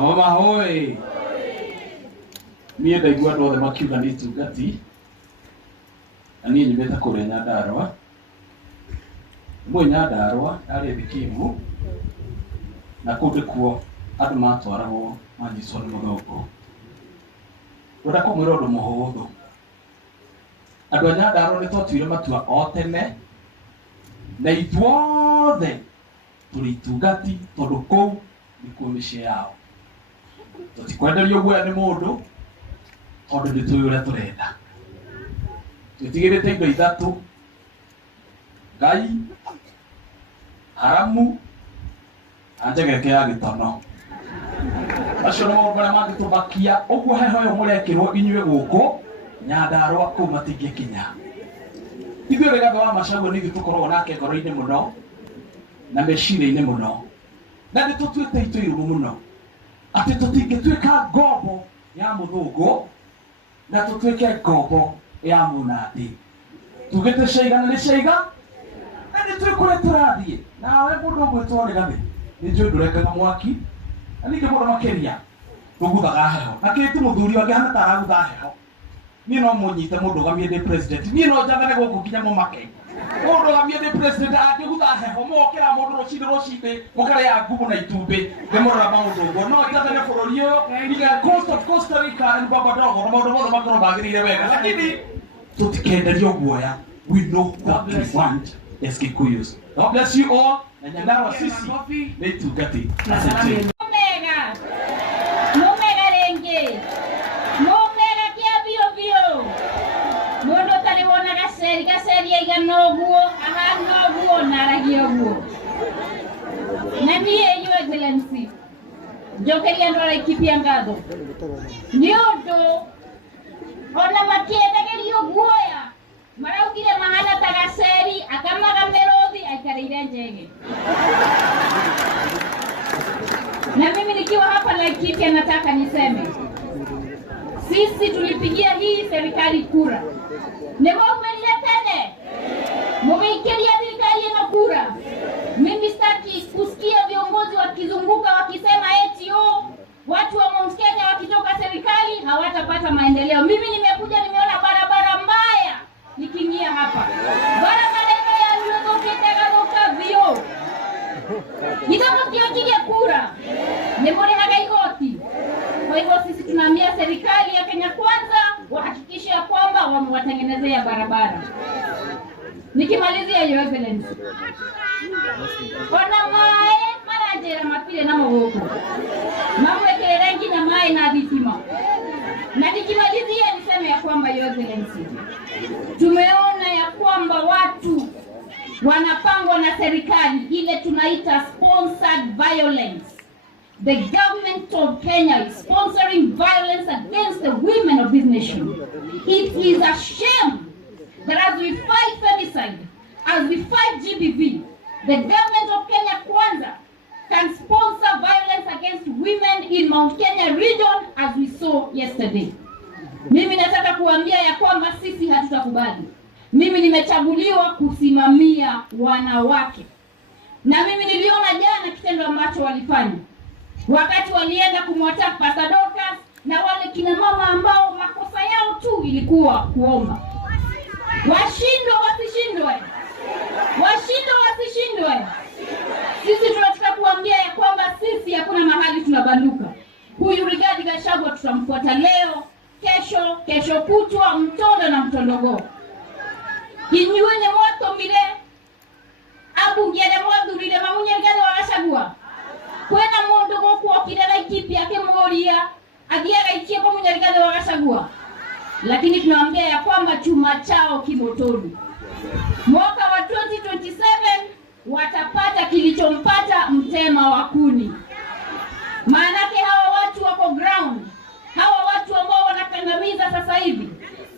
Mama hoi. Niĩ ndaigua andũ othe makiuga nĩ tungati. Na niĩ nyumĩte kũrĩa Nyandarua. Mwe Nyandarua arĩ thikimu. Na kũu ndĩkuo andũ matwaragwo manyitwo nĩ mũthũngũ. Ndũrenda kũmwĩra ũndũ mũhũthũ. Andũ a Nyandarua nĩ twatuire matua o tene. Na ithuothe tũrĩ itungati tondũ kũu nĩkuo mĩciĩ yao. Tũtikwenderio guoya nĩ mũndũ tondũ nĩ tũĩ ũrĩa tũrenda. Twĩtigĩrĩte indo ithatũ: Ngai, haramu, na njegeke ya gĩtono. Acio nĩ maũndũ marĩa mangĩtũmakia. Ũguo heho ĩyo mũrekĩrwo inyuĩ gũkũ Nyandarua kũu matingĩkinya. Ithuĩ Rigathĩ wa Gachagua nĩ ithuĩ tũkoragwo nake ngoro-inĩ mũno na meciria-inĩ mũno. Na nĩ tũtuĩte itua irũmu mũno atĩ tũtingĩtuĩka ngombo ya mũthũngũ na tũtuĩke ngombo ya mũnandĩ. Tugĩte ciaigana nĩ ciaiga na nĩ tũĩ kũrĩa tũrathiĩ. Nawe mũndũ ũgwĩtwo Rigathĩ nĩ njũĩ ndũrekaga mwaki, na ningĩ mũndũ makĩria ndũguthaga heho. Na kĩrĩti mũthuri wake hana ta aragutha heho. Niĩ no mũnyite mũndũ ũgamie ndĩ president. Niĩ no njagane gũkũ nginya mũmake. Mũndũ ũgamie ndĩ president angĩgutha heho mokĩra mũndũ rũcinĩ mũkarĩa ngumu na itumbĩ ndĩmũrora maũndũ ũguo. No njagane bũrũri ũyũ nginya coast of Costa Rica and Barbados na maũndũ mothe makorwo magĩrĩire wega. Lakini tũtikenderio guoya. We know what we want as Kikuyus. God bless you all. Na Nyandarua sisi nĩ itungati. Noguo, aha noguo naragia guo. Na niĩ Your Excellency, njokeria ndora ikipia ngatho. Nĩ ũndũ ona makĩendagerio guoya maraugire mahana ta gaceri akamaga Merothi aikarĩire Njege. Na mimi nikiwa hapa Laikipia nataka niseme sisi tulipigia hii serikali kura. Nimeumenia tene. Mumeikeria serikali ina kura. Mimi sitaki kusikia viongozi wakizunguka wakisema eti watu wa Mount Kenya wakitoka serikali hawatapata maendeleo. Mimi nimekuja nimeona barabara mbaya nikiingia hapa. Barabara ya Lugoketega vio. Nitakupigia kura. Nimone haga igoti. Kwa hivyo sisi tunaambia serikali ya Kenya Kwanza wahakikishe kwamba wamewatengenezea barabara. Nikimalizia Your Excellency. Ona mae marajera mapile na mogoko. Mamwekele rangi na mae na dhitima. Na nikimalizia niseme ya kwamba Your Excellency, tumeona ya kwamba watu wanapangwa na serikali ile tunaita sponsored violence. The government of Kenya is sponsoring violence against the women of this nation. It is a shame that as we fight femicide, as we fight GBV, the government of Kenya Kwanza can sponsor violence against women in Mount Kenya region as we saw yesterday. Mimi nataka kuambia ya kwamba sisi hatutakubali. Mimi nimechaguliwa kusimamia wanawake. Na mimi niliona jana kitendo ambacho walifanya. Wakati walienda kumwataka Pastor Dorcas na wale kina mama ambao makosa yao tu ilikuwa kuomba. Washindwe wasishindwe. Washindwe wasishindwe. Sisi tunataka kuambia ya kwamba sisi hakuna mahali tunabanduka. Huyu Rigathĩ Gachagua tutamfuata leo, kesho kutwa, mtondo na mtondogo. Inyuene moto mile abu ngene mwadurire mamunye Rigathĩ wa Gachagua. Kwena mundu goku okire Laikipia akimũria athiaga ikie pamoja Rigathĩ wa Gachagua. Lakini tunaambia ya kwamba chuma chao kimotoni. Mwaka wa 2027 watapata kilichompata Mtema wa Kuni. Maanake hawa watu wako ground. Hawa watu ambao wanakandamiza sasa hivi.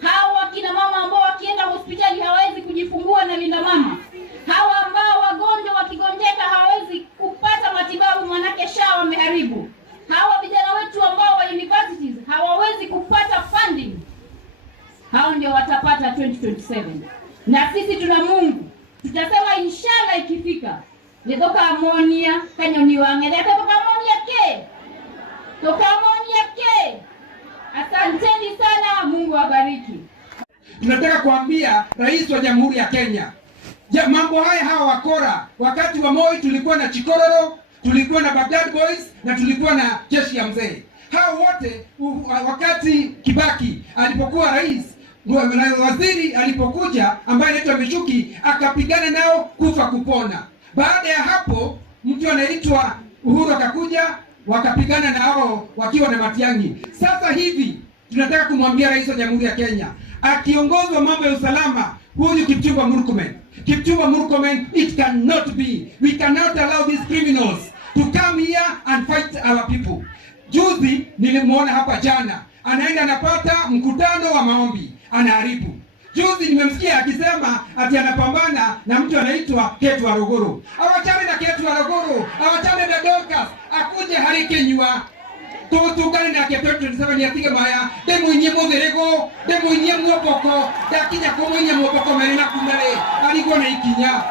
Hawa kina mama ambao wakienda hospitali hawawezi kujifungua na linda mama. Hawa ambao wagonjwa wakigonjeka hawawezi kupata matibabu manake SHA wameharibu. Hawa vijana wetu ambao wa universities hawawezi kupata funding. Hao ndio watapata 2027. Na sisi tuna Mungu. Tutasema inshallah ikifika. Nitoka amonia kanyoni wange. Nitoka amonia ke. tunataka kuambia rais wa Jamhuri ya Kenya, mambo haya hawa wakora, wakati wa Moi tulikuwa na Chikororo, tulikuwa na Baghdad Boys na tulikuwa na jeshi ya mzee. Hao wote wakati Kibaki alipokuwa rais, waziri alipokuja ambaye anaitwa Michuki akapigana nao kufa kupona. Baada ya hapo mtu anaitwa Uhuru akakuja wakapigana na hao wakiwa na Matiang'i. Sasa hivi tunataka kumwambia rais wa Jamhuri ya Kenya akiongozwa mambo ya usalama, huyu Kipchumba Murkomen, it cannot be. We cannot allow these criminals to come here and fight our people. Juzi nilimuona hapa jana, anaenda anapata mkutano wa maombi, anaharibu. Juzi nimemsikia akisema ati anapambana na mtu anaitwa Ketu Arogoro. Awachane na Ketu Arogoro, awachane na Dorcas, akuje harikenywa. Tutugane na Ketu 27 ni atige maya, demu inye motherego, demu inye mwopoko, dakinya komo inye mwopoko merina kumere, alikuwa na ikinya.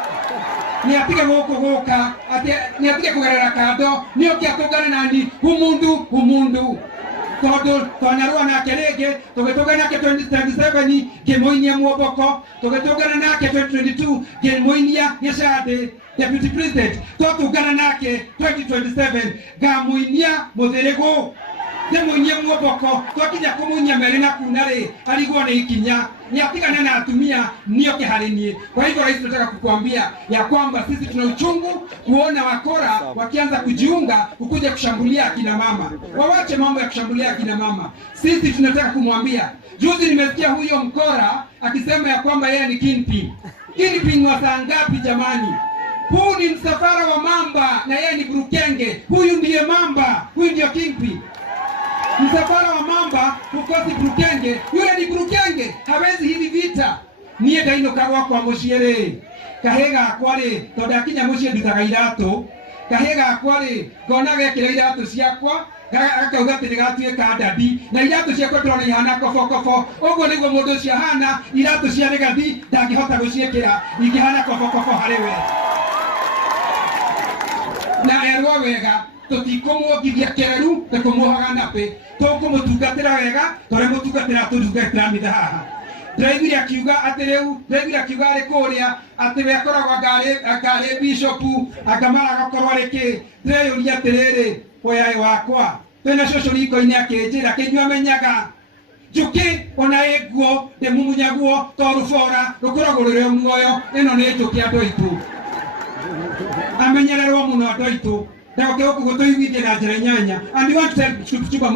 Ni atige mwoko woka, ni atige kugarera kado, ni okia tugane nani, humundu. Todo twanarua na kerege tugetoga nake 2027 gemoinia mwoboko tugetoga nake 2022 gemoinia nyashade deputy president tugana nake 2027 gamoinia motherego gemoinia mwoboko twakinya kumunya merina kunare alikuwa na ikinya ni atigana na atumia nio kiharenie. Kwa hivyo rais, tunataka kukuambia ya kwamba sisi tuna uchungu kuona wakora wakianza kujiunga kukuja kushambulia akina mama. Wawache mambo ya kushambulia akina mama. Sisi tunataka kumwambia, juzi nimesikia huyo mkora akisema ya kwamba yeye ni kingpin wa saa ngapi jamani? Huu ni msafara wa mamba na yeye ni Burukenge. Huyu ndiye mamba, huyu ndio kingpin. Msafara wa mamba ukosi Burukenge, yule ni Burukenge, hawezi hivi vita. Niye daino karwa kwa moshiere kahega akware todakinya moshie dutaga irato kahega akware gonaga kira irato ciakwa akauga ati nigatuye kadadi na irato ciakwa turona ihana kofo ogo niguo mundu cia hana irato cia nigathi ndangihota guciekira ingihana kofo hariwe na erwo wega tutikumwongithia kereru na kumuhaga nape tukumutungatira wega tore mutungatira tutungatira mitha haha Draigiri akiuga ati riu ari kuria ati we akoragwo ngari bishopu akamara agakorwo ari ki ndĩreyũria atĩrĩrĩ hoyaĩ wakwa twĩna cũcũ riko-inĩ akĩnjĩra kĩnyua menyaga njũkĩ ona ĩguo ndĩmumunyaguo to rũbora rũkoragwo rũrĩ muoyo ĩno nĩ njũkĩ andũ aitũ amenyererwo mũno andũ aitũ. And we want to tell Kipchumba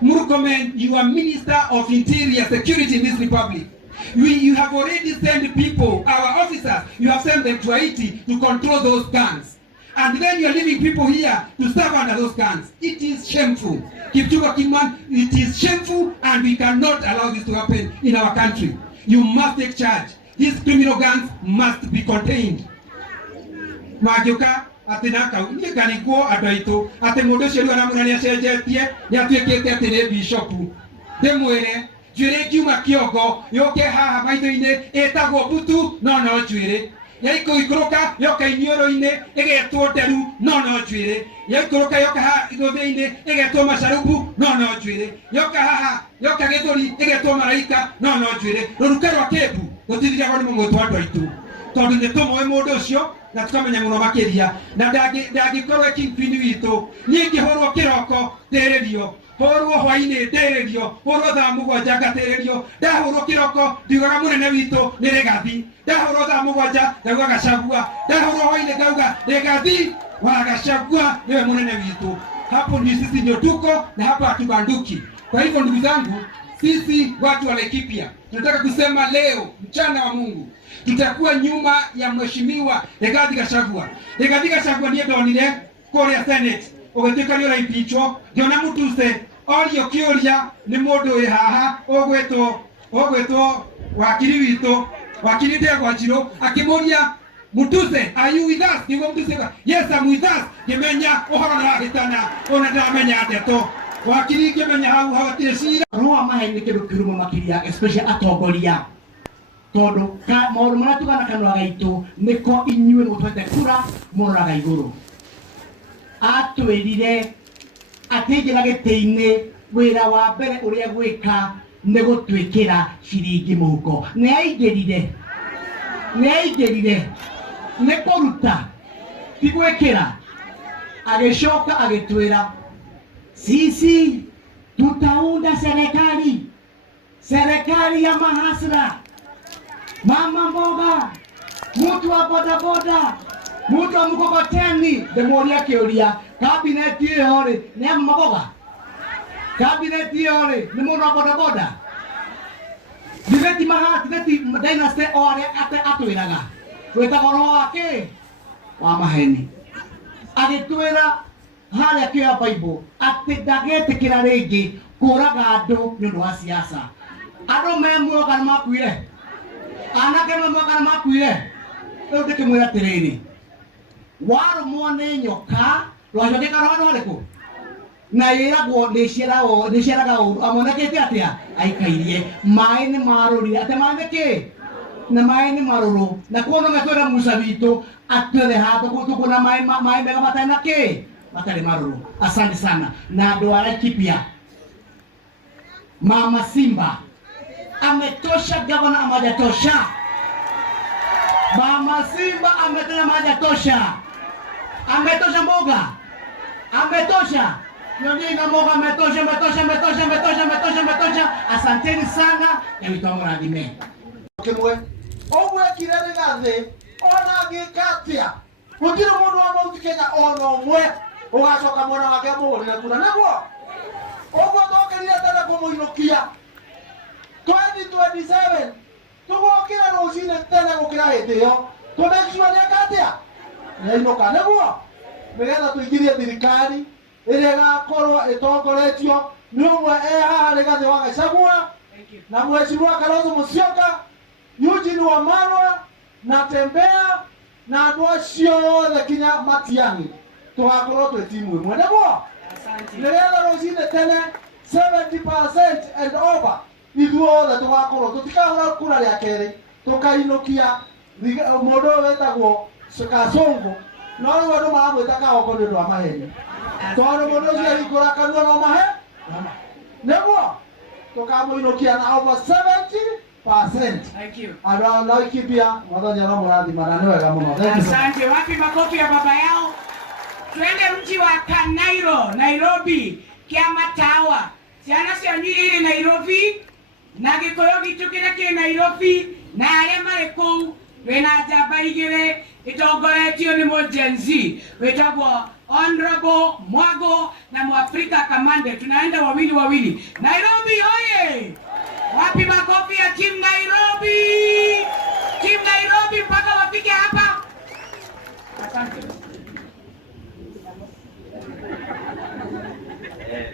Murkomen, you are Minister of Interior Security in this republic. You have already sent people, our officers, you have sent them to Haiti to control those guns. And then you are leaving people here to serve under those guns. It is shameful. Kipchumba Kimman, it is shameful, and we cannot allow this to happen in our country. You must take charge. These criminal guns must be contained. Magioka. Ati naka ni kaniguo adoito ati mundu ucio ri anamurania cenjetie ni atuikite ati ni bishopu ndimwire njwire kiuma kiongo yoke haha maitho-ini etagwo butu no njwire yaikuikuruka yoka inioro-ini igetwo nderu no njwire yaikuruka yoka haha ithũthĩ-ini igetwo macarubu no njwire yoka haha yoka gĩthũri igetwo maraika no njwire rũruka rwa kĩmbu rũtithiragwo nĩ mũmwe twa andũ aitũ tondu nĩ tũmoĩ mũndũ ũcio na tukamenya mũno makĩria na ndangĩkorwo kingpin witũ niĩ ngĩhũrwo kĩroko ndĩrĩrio hũrwo hwainĩ ndĩrĩrio hũrwo thaa mũgwanja ngatĩrĩrio ndahũrwo kĩroko ndiugaga mũnene witũ nĩ Rigathi ndahũrwo thaa mũgwanja ngauga Gachagua ndahũrwo hwainĩ ngauga Rigathi wa Gachagua niwe mũnene witũ. Hapo ni sisi ndio tuko na hapa hatubanduki. Kwa hivyo ndugu zangu, sisi watu wa Laikipia tunataka kusema leo mchana wa Mungu tutakuwa nyuma ya mheshimiwa Rigathi Gachagua. Rigathi Gachagua ndiye ndonire kũrĩa Senate ũgĩtuĩka nĩ ũraimpeachwo ngĩona Mutuse orio kĩũria nĩ mũndũ wĩ haha ũgwĩtwo wakiri witũ wakiri Ndegwa Njirũ akĩmũria Mutuse, are you with us? Nĩguo Mutuse yes, I'm with us. Ngĩmenya ũhoro nĩ wahĩtana ona ndamenya ndeto wakiri ngĩmenya hau hatirĩ cira no amahe nĩ kĩndũ kĩrũmu makĩria especially atongoria tondu maũndũ marĩa tugana kanua gaitũ nĩko inyuĩ mũtwete kura mũroraga igũrũ. Atwĩrire atĩ njĩra gĩtĩ-inĩ wĩra wa mbere ũrĩa gwĩka nego twikira shiringi muko ne aigerire ne koruta tigwekera ageshoka agetwera sisi tutaunda serikali ya mahasla, mama mboga, mtu wa bodaboda, mtu wa mkokoteni. Demoria kioria kabineti yore ne mboga, kabineti yore ni mtu wa bodaboda. Dibeti mahati dibeti dynasty ore atwiraga twetagoro wake wa maheni agitwira haria kia Bible ati ndagetikira ringi kuraga andu ni undu wa siasa. Andu memuoyo kana makuire, anake memuoyo kana makuire. Riu ndikimwira atiriri, warumwo ni nyoka rwacokeka rwano riku na yiragwo niciaraga uru amonekete atia aikairie mai ni marurire ate mandike na mai ni maruru na kuona metwera Musa witu atwere hato kutukuna mai mega matana ke matari maruru. Asante sana na doara kipia. Mama Simba ametosha, gavana amejatosha. Mama Simba ametosha, amejatosha. Ametosha mboga, ametosha. Nyonyi mboga ametosha. Asanteni sana na mitongo na dime. Kimwe obwe kirere gathi ona gikatia gutire mundu wa Mount Kenya ono mwe ugacoka mwana wake amugurire kuna naguo obwe tokerire tena kumuinukia 2027 tugokira rucine tena gukira hindi yo tumekishwa ni akatia neinuka naguo nigetha tuingirie thirikari iria igakorwo itongoretio ni umwe haha rigathi wa Gachagua na Mheshimiwa Kalonzo Musyoka, Eugene Wamalwa na Tembea na andu acio othe kinya Matiang'i tugakorwo twi timu imwe naguo. Nigetha rucine tene 70% and over ithuothe tugakorwo tutikahura kura ria keri tukainukia mundu wetagwo Kasongo no riu andu maramwita Kagongo ni undu wa maheni tondu mundu ucio hingura kanua no mahe naguo tukamuinukia na over 70%. Thank you. Laikipia mwadhani ya muradi manani wega muno. Asante. Wapi makofi ya baba yao? Twende mji wa Kanairo, Nairobi, Kiama Tower. Ciana cia nyiri Nairobi, na gikoyo gitu kira ki Nairobi, na aria mari kuu wena njamba igire itongoretio ni mo Gen Z wetagwo Honorable Mwago na Mwafrika Kamande. Tunaenda wawili. Nairobi oye! Wapi makofi ya Team Nairobi? Team Nairobi mpaka wafike hapa. Asante.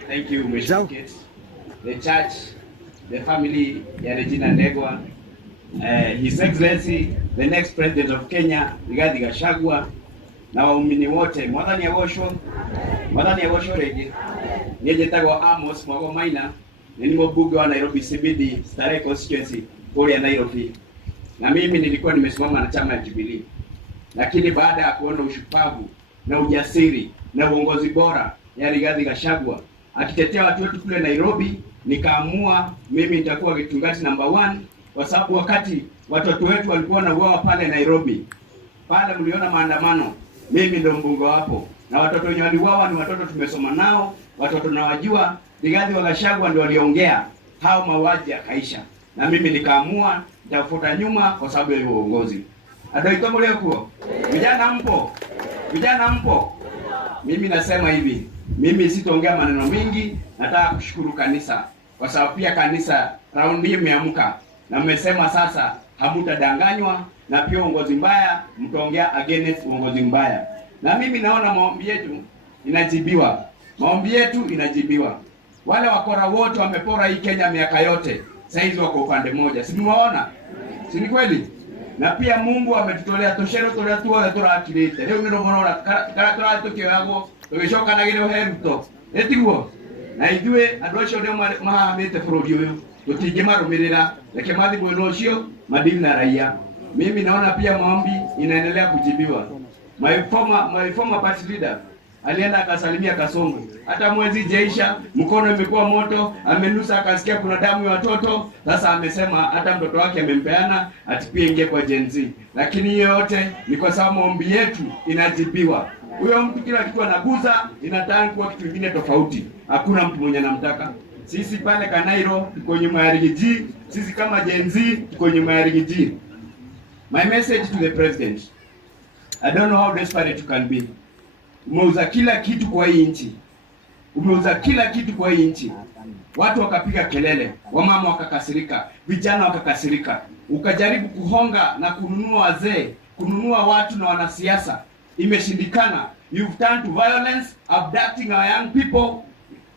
Thank you, Mr. Kids, the church, the family ya Regina Ndegwa, His Excellency the next President of Kenya Rigathi Gachagua na waumini wote. Mwathani ya wosho rege nijetagwo Amos Mwago Maina ni mbunge wa Nairobi CBD Starehe constituency ya Nairobi, na mimi nilikuwa nimesimama na chama ya Jubilee, lakini baada ya kuona ushupavu na ujasiri na uongozi bora ya Rigathi Gachagua akitetea watu wetu kule Nairobi, nikaamua mimi nitakuwa kitungati number 1, kwa sababu wakati watoto wetu walikuwa na uawa pale Nairobi, pale mliona maandamano, mimi ndio mbunge wapo, na watoto wenye waliuawa ni watoto tumesoma nao, watoto nawajua. Rigathi wa Gachagua ndio waliongea hao mauaji yakaisha, na mimi nikaamua nitafuta nyuma kwa sababu ya uongozi. Adoito mleko vijana mpo, mimi nasema hivi, mimi sitaongea maneno mingi. Nataka kushukuru kanisa kwa sababu pia kanisa raundi hii imeamka na mmesema sasa hamutadanganywa, na pia uongozi mbaya mtaongea against uongozi mbaya. Na mimi naona maombi yetu inajibiwa. Wale wakora wote wamepora hii Kenya miaka yote, saizi wako upande moja. Si mwaona? Si ni kweli? Na pia Mungu ametutolea toshero tolea tuwa turakirite. Leo ndio mnaona kara tukirago tugishoka na gire heruto. Etiguo. Na ithue andu acio ndio mahamite bururi uyu. Tutingimarumirira reke mathi bwino ucio madini na raia. Mimi naona pia maombi inaendelea kujibiwa. My former party leader alienda akasalimia Kasongo. Hata mwezi jaisha, mkono imekuwa moto, amenusa akasikia kuna damu ya watoto. Sasa amesema hata mtoto wake amempeana atipie ingie kwa Gen Z. Lakini hiyo yote ni kwa sababu maombi yetu inajibiwa. Huyo mtu kila kitu anaguza inataka kuwa kitu kingine tofauti. Hakuna mtu mwenye anamtaka. Sisi pale Kanairo tuko nyuma ya Rigiji, sisi kama Gen Z tuko nyuma ya Rigiji. My message to the president. I don't know how desperate you can be. Umeuza kila kitu kwa hii nchi. Umeuza kila kitu kwa hii nchi. Watu wakapiga kelele, wamama wakakasirika, vijana wakakasirika. Ukajaribu kuhonga na kununua wazee, kununua watu na wanasiasa. Imeshindikana. You've turned to violence, abducting our young people.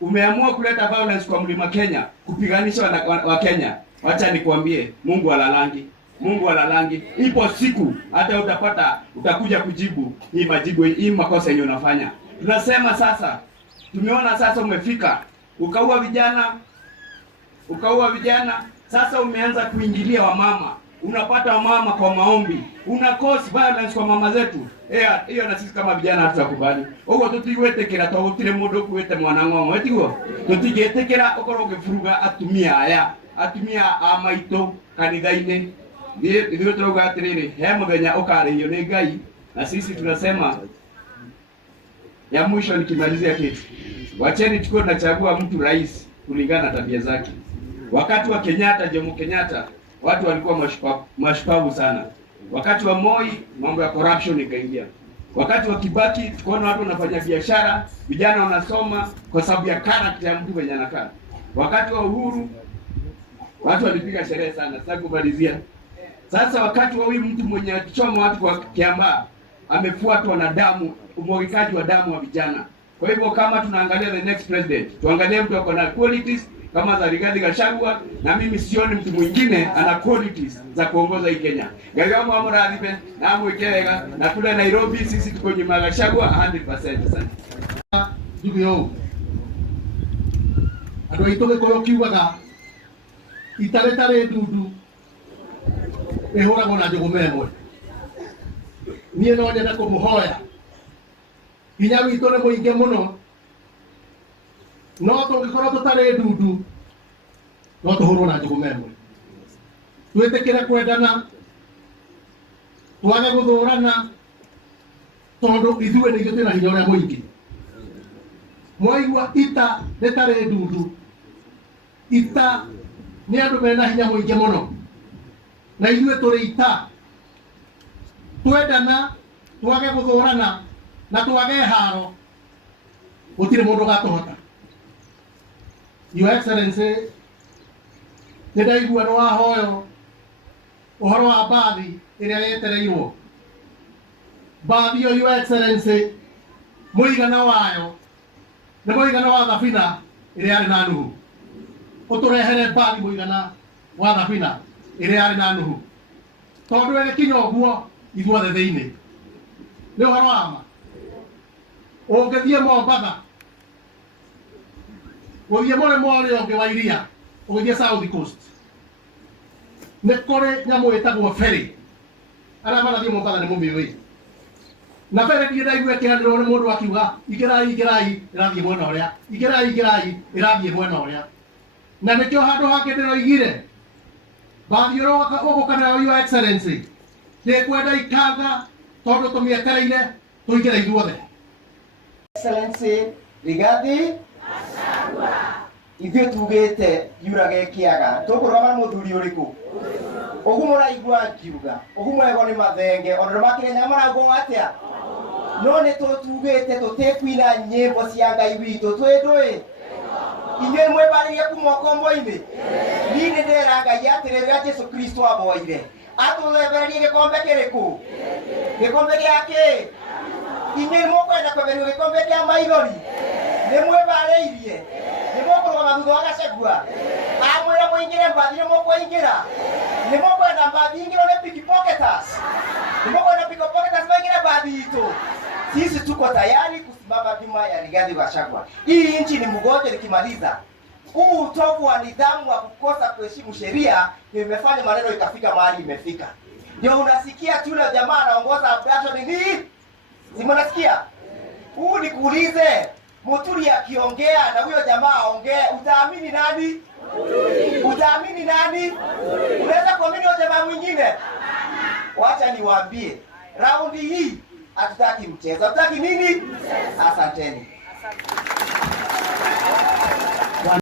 Umeamua kuleta violence kwa Mlima Kenya, kupiganisha wa Kenya. Wacha nikwambie, Mungu alalangi. Mungu alalangi. Ipo siku hata utakuja kujibu hii makosa yenye unafanya. Tunasema sasa, tumeona sasa umefika, ukaua vijana, sasa umeanza kuingilia wamama. Unapata wamama kwa maombi, una cause violence kwa mama zetu. Hiyo na sisi kama vijana hatutakubali. Ogo tutigwetekera togutire mundu kuwete mwana ng'omo etigo. Tutigetekera okoro gefuruga atumia amaito kanitha-ini. Ndio turoga atiriri, he muthenya ukarĩhio nĩ Ngai, na sisi tunasema ya mwisho nikimalizia kitu. Wacheni tuko tunachagua mtu rais kulingana na tabia zake. Wakati wa Jomo Kenyatta watu walikuwa mashupavu sana. Wakati wa Moi mambo ya corruption ikaingia. Wakati wa Kibaki tukaona watu wanafanya biashara, vijana wanasoma kwa sababu ya character ya mtu mwenye anakaa. Wakati wa Uhuru watu walipiga sherehe sana. Sasa kumalizia. Sasa wakati wa huyu mtu mwenye akichoma watu kwa Kiambaa amefuatwa na damu, umwagikaji wa damu wa vijana. Kwa hivyo kama tunaangalia the next president, tuangalie mtu ako na qualities kama za Rigathi Gachagua, na mimi sioni mtu mwingine ana qualities za kuongoza hii Kenya. Gagamu amurathibe na amwekega na kule Nairobi sisi tuko nyuma ya Gachagua 100%. Sana. Jubio. Ando itoke koyo kiwaga. Itareta dudu. Ehora gona jogomemwe. Niĩ no nyenda kũmũhoya hinya witũ nĩ mũingĩ mũno, no tũngĩkorwo tũtarĩ ndundu no tũhũrwo na njũgũmemwe. Twĩtĩkĩre kwendana, twage gũthũrana, tondũ ithuĩ nĩ ithuĩ twĩna hinya ũrĩa mũingĩ. Mwaigua ita rĩtarĩ ndundu, ita nĩ andũ mena hinya mũingĩ mũno, na ithuĩ tũrĩ ita. Twendana, twage gũthũrana na twage haro, gũtirĩ mũndũ gatũhota. Your Excellency, nĩ ndaigua nĩ wahoyo ũhoro wa mbathi ĩrĩa yetereirwo. Mbathi ĩyo, Your Excellency, mũigana wayo nĩ mũigana wa thabina ĩrĩa yarĩ na nuhu. Ũtũrehere mbathi mũigana wa thabina ĩrĩa yarĩ na nuhu, tondũ ĩgĩkinya ũguo ithuothe thĩinĩ. Nĩ ũhoro wa ma. Ũngĩthiĩ Mombatha, gũthiĩ mũrĩmo ũrĩa ũngĩ wa iria, ũgĩthiĩ South Coast, nĩ kũrĩ nyamũ ĩtagwo ferry. Arĩa marathiĩ Mombatha nĩ mũmĩũĩ. Na ferry ndirĩ ndaigua ĩkĩanĩrĩrwo nĩ mũndũ akiuga ingĩrai ĩrathiĩ mwena ũrĩa, ingĩrai ĩrathiĩ mwena ũrĩa. Na nĩkĩo handũ hangĩ ndĩroigire mbathi ũrĩa ũgũka nayo, Your Excellency, nĩkwenda ikanga tondũ tũmĩetereire tũingĩre ithuothe. Excellency Rigathi Gachagua, ithuĩ tugĩte yurage kĩaga tũkũrũgama na mũthuri ũrĩkũ? Ũguo mũraigua ngiuga, ũguo mwego nĩ mathenge, ona andũ makĩrenya marauga atĩa? No nĩ tũtugĩte tũtĩkuina nyĩmbo cia Ngai witũ twĩ ndũĩ. Inyuĩ mwĩbarĩrie kuma ũkombo-inĩ? Niĩ nĩ ndĩra Ngai atĩrĩrĩ rĩrĩa Jesũ Kristo aboire atũthebererie gĩkombe kĩrĩkũ? Gĩkombe gĩake? Inyuĩ mũkwenda kweberio gĩkombe kĩa maithori? Nĩ mwĩbarĩirie? Nĩ mũkũrũgama thutha wa Gachagua? Amwĩra mũingĩre mbathi nĩ mũkũingĩra? Nĩ mũkwenda mbathi ingĩrwo nĩ pickpocketers? Nĩ mũkwenda pickpocketers maingĩre mbathi itũ? Sisi tuko tayari kusimama nyuma ya Rigathi Gachagua. Hii nchi ni mgonjwa. Nikimaliza, huu utovu wa nidhamu wa kukosa kuheshimu sheria imefanya maneno ikafika mahali imefika. Ndio unasikia tule jamaa anaongoza abduction hii. Si mnasikia? Huu nikuulize, Muturi akiongea na huyo jamaa aongee, utaamini nani? Utaamini nani? Unaweza kuamini huyo jamaa mwingine? Wacha niwaambie, raundi hii hatutaki mchezo. Hatutaki nini? Asanteni.